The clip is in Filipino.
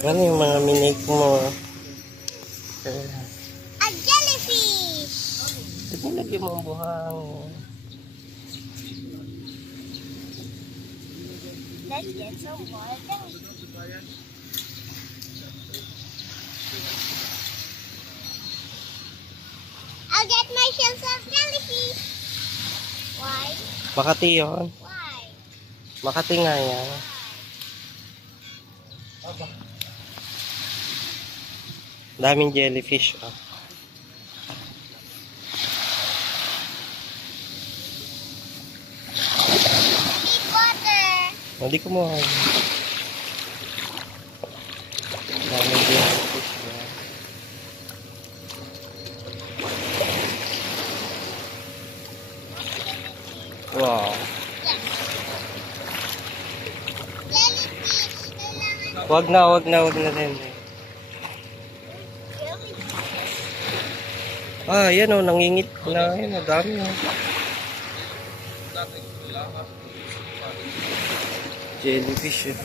Ano yung mga minake mo? A jellyfish! Ba't nilagyan mo ang buhang? Let's get some more jellyfish. I'll get myself some jellyfish. Why? Makati yun. Why? Makati nga yan. Daming jellyfish. Oh. Need water. Hindi ko mo. Daming jellyfish. Oh. Wow. Jellyfish. Kailangan Wag na din. Ah, yan oh, nangingit na. Yan, oh, dami oh. Jellyfish. Eh.